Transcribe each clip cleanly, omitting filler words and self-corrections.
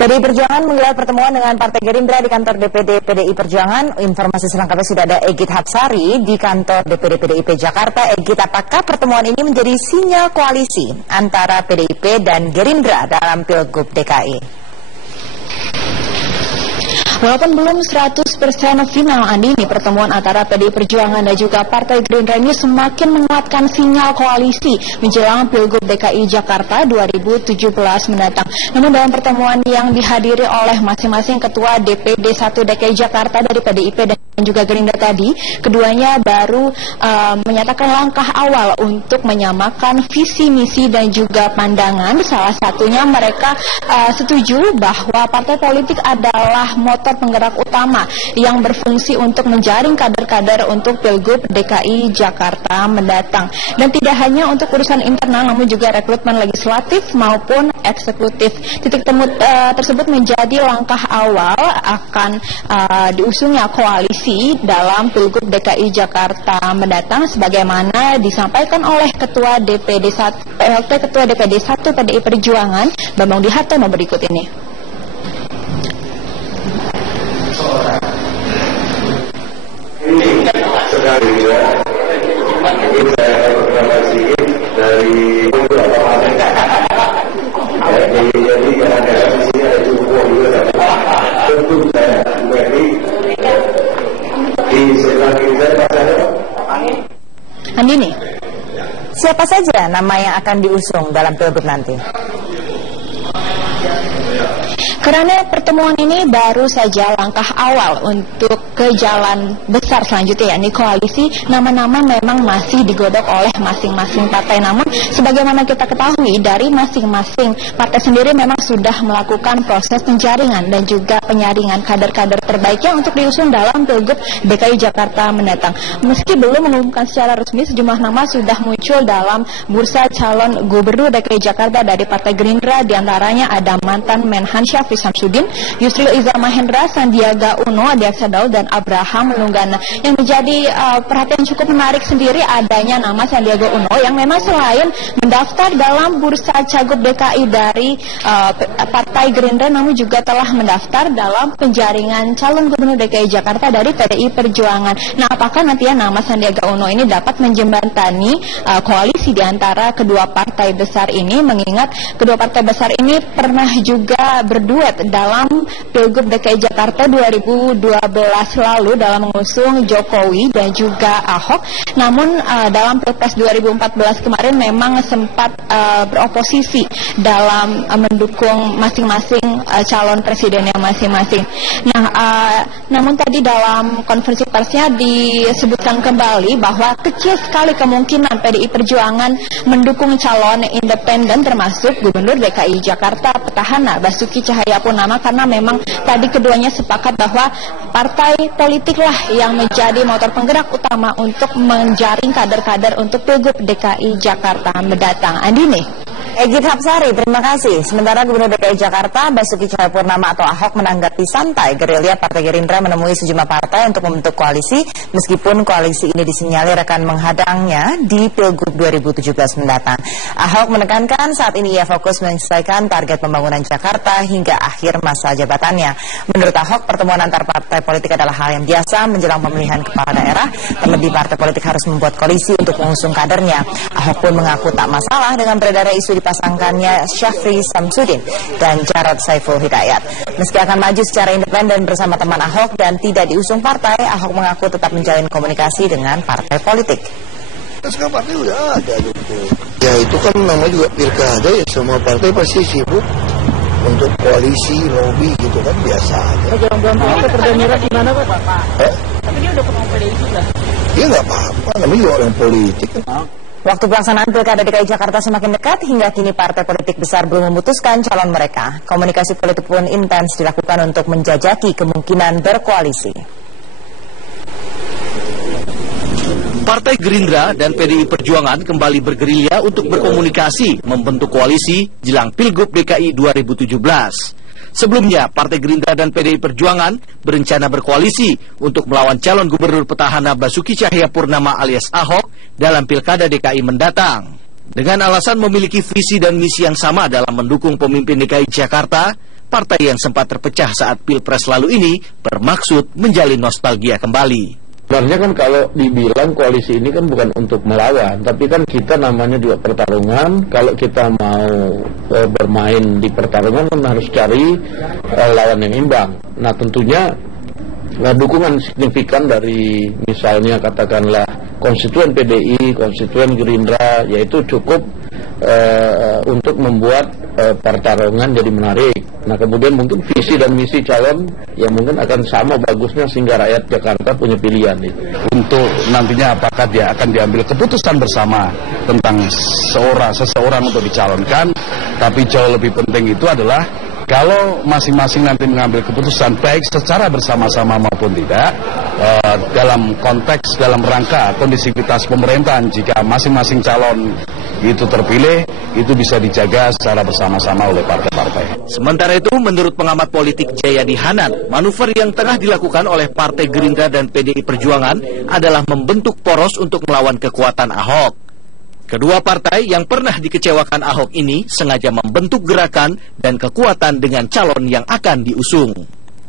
PDI Perjuangan menggelar pertemuan dengan Partai Gerindra di kantor DPD PDI Perjuangan. Informasi selengkapnya sudah ada Egit Hapsari di kantor DPD PDIP Jakarta. Egit, apakah pertemuan ini menjadi sinyal koalisi antara PDIP dan Gerindra dalam Pilgub DKI? Walaupun belum 100% final, Andi, ini pertemuan antara PDI Perjuangan dan juga Partai Gerindra ini semakin menguatkan sinyal koalisi menjelang Pilgub DKI Jakarta 2017 mendatang. Namun dalam pertemuan yang dihadiri oleh masing-masing Ketua DPD 1 DKI Jakarta dari PDIP dan juga Gerindra tadi, keduanya baru menyatakan langkah awal untuk menyamakan visi, misi dan juga pandangan. Salah satunya mereka setuju bahwa partai politik adalah motor penggerak utama yang berfungsi untuk menjaring kader-kader untuk Pilgub DKI Jakarta mendatang. Dan tidak hanya untuk urusan internal, namun juga rekrutmen legislatif maupun eksekutif. Titik temu tersebut menjadi langkah awal akan diusungnya koalisi dalam Pilgub DKI Jakarta mendatang, sebagaimana disampaikan oleh Ketua DPD 1 PDI Perjuangan Bambang Dihartono berikut ini. Sekali ya, ini saya informasikan dari beberapa hari. Jadi karena di sini ada cukup juga, tentu saya kembali di sebelah kiri saya Andi nih, siapa saja nama yang akan diusung dalam Pilgub nanti? Karena pertemuan ini baru saja langkah awal untuk ke jalan besar selanjutnya, yakni koalisi, nama-nama memang masih digodok oleh masing-masing partai. Namun sebagaimana kita ketahui, dari masing-masing partai sendiri memang sudah melakukan proses penjaringan dan juga penyaringan kader-kader terbaiknya untuk diusung dalam Pilgub DKI Jakarta mendatang. Meski belum mengumumkan secara resmi, sejumlah nama sudah muncul dalam bursa calon gubernur DKI Jakarta dari Partai Gerindra. Diantaranya ada mantan Menhan Syafri Samsudin, Yusril Iza Mahendra, Sandiaga Uno, Adiaksa Daud, dan Abraham Lunggana. Yang menjadi perhatian cukup menarik sendiri adanya nama Sandiaga Uno yang memang selain mendaftar dalam bursa Cagup DKI dari Partai Gerindra, namun juga telah mendaftar dalam penjaringan calon gubernur DKI Jakarta dari PDI Perjuangan. Nah, apakah nantinya nama Sandiaga Uno ini dapat menjembatani koalisi di antara kedua partai besar ini, mengingat kedua partai besar ini pernah juga berduet dalam Pilgub DKI Jakarta 2012 lalu dalam mengusung Jokowi dan juga Ahok. Namun dalam Pilpres 2014 kemarin memang sempat beroposisi dalam mendukung masing-masing calon presidennya masing-masing. Nah, namun tadi dalam konferensi persnya disebutkan kembali bahwa kecil sekali kemungkinan PDI Perjuangan mendukung calon independen termasuk Gubernur DKI Jakarta petahana Basuki Cahayapurnama, karena memang tadi keduanya sepakat bahwa partai politiklah yang menjadi motor penggerak utama untuk menjaring kader-kader untuk Pilgub DKI Jakarta mendatang. Andi nih. Egit Hapsari, terima kasih. Sementara Gubernur DKI Jakarta Basuki Cahayapurnama atau Ahok menanggapi santai gerilya Partai Gerindra menemui sejumlah partai untuk membentuk koalisi, meskipun koalisi ini disinyalir akan menghadangnya di Pilgub 2017 mendatang. Ahok menekankan saat ini ia fokus menyelesaikan target pembangunan Jakarta hingga akhir masa jabatannya. Menurut Ahok, pertemuan antar partai politik adalah hal yang biasa menjelang pemilihan kepala daerah, terlebih partai politik harus membuat koalisi untuk mengusung kadernya. Ahok pun mengaku tak masalah dengan beredarnya isu dipasangkannya Syafri Samsudin dan Jarod Saiful Hidayat. Meski akan maju secara independen bersama teman Ahok dan tidak diusung partai, Ahok mengaku tetap menjalin komunikasi dengan partai politik. Sekarang partai udah ada gitu. Ya itu kan namanya juga pilkada ya, semua partai pasti sibuk untuk koalisi, lobby gitu kan, biasa aja. Jangan-jangan Pak Perdamira gimana Pak? Tapi dia udah ketemu PDI juga. Ya nggak apa-apa, namanya juga orang politik kan. Waktu pelaksanaan Pilkada DKI Jakarta semakin dekat, hingga kini partai politik besar belum memutuskan calon mereka. Komunikasi politik pun intens dilakukan untuk menjajaki kemungkinan berkoalisi. Partai Gerindra dan PDI Perjuangan kembali bergerilya untuk berkomunikasi membentuk koalisi jelang Pilgub DKI 2017. Sebelumnya, Partai Gerindra dan PDI Perjuangan berencana berkoalisi untuk melawan calon gubernur petahana Basuki Cahayapurnama alias Ahok dalam Pilkada DKI mendatang. Dengan alasan memiliki visi dan misi yang sama dalam mendukung pemimpin DKI Jakarta, partai yang sempat terpecah saat Pilpres lalu ini bermaksud menjalin nostalgia kembali. Sebenarnya kan kalau dibilang koalisi ini kan bukan untuk melawan, tapi kan kita namanya juga pertarungan. Kalau kita mau bermain di pertarungan kan harus cari lawan yang imbang. Nah tentunya dukungan signifikan dari misalnya katakanlah konstituen PDI, konstituen Gerindra, yaitu cukup untuk membuat pertarungan jadi menarik. Nah kemudian mungkin visi dan misi calon yang mungkin akan sama bagusnya sehingga rakyat Jakarta punya pilihan itu. Untuk nantinya apakah dia akan diambil keputusan bersama tentang seseorang untuk dicalonkan, tapi jauh lebih penting itu adalah kalau masing-masing nanti mengambil keputusan baik secara bersama-sama maupun tidak, dalam konteks, dalam rangka kondisivitas pemerintahan, jika masing-masing calon itu terpilih, itu bisa dijaga secara bersama-sama oleh partai-partai. Sementara itu, menurut pengamat politik Jayadi Hanan, manuver yang tengah dilakukan oleh Partai Gerindra dan PDI Perjuangan adalah membentuk poros untuk melawan kekuatan Ahok. Kedua partai yang pernah dikecewakan Ahok ini sengaja membentuk gerakan dan kekuatan dengan calon yang akan diusung.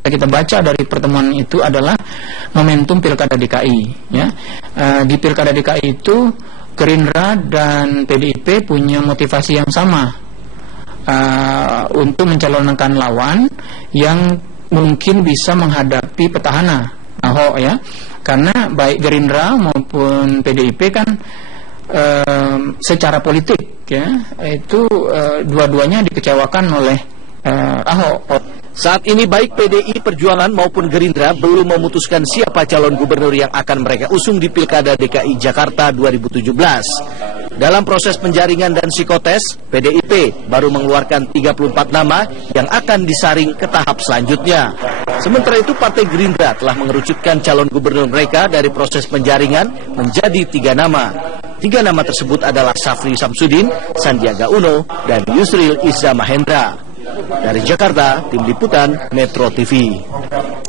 Kita baca dari pertemuan itu adalah momentum Pilkada DKI. Ya. Di Pilkada DKI itu Gerindra dan PDIP punya motivasi yang sama untuk mencalonkan lawan yang mungkin bisa menghadapi petahana Ahok, ya. Karena baik Gerindra maupun PDIP kan secara politik, ya, itu dua-duanya dikecewakan oleh Ahok. Saat ini baik PDI Perjuangan maupun Gerindra belum memutuskan siapa calon gubernur yang akan mereka usung di Pilkada DKI Jakarta 2017. Dalam proses penjaringan dan psikotes, PDIP baru mengeluarkan 34 nama yang akan disaring ke tahap selanjutnya. Sementara itu Partai Gerindra telah mengerucutkan calon gubernur mereka dari proses penjaringan menjadi 3 nama. 3 nama tersebut adalah Syafri Samsudin, Sandiaga Uno, dan Yusril Iza Mahendra. Dari Jakarta, Tim Liputan Metro TV.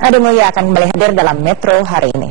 Ade Mulya akan kembali hadir dalam Metro hari ini.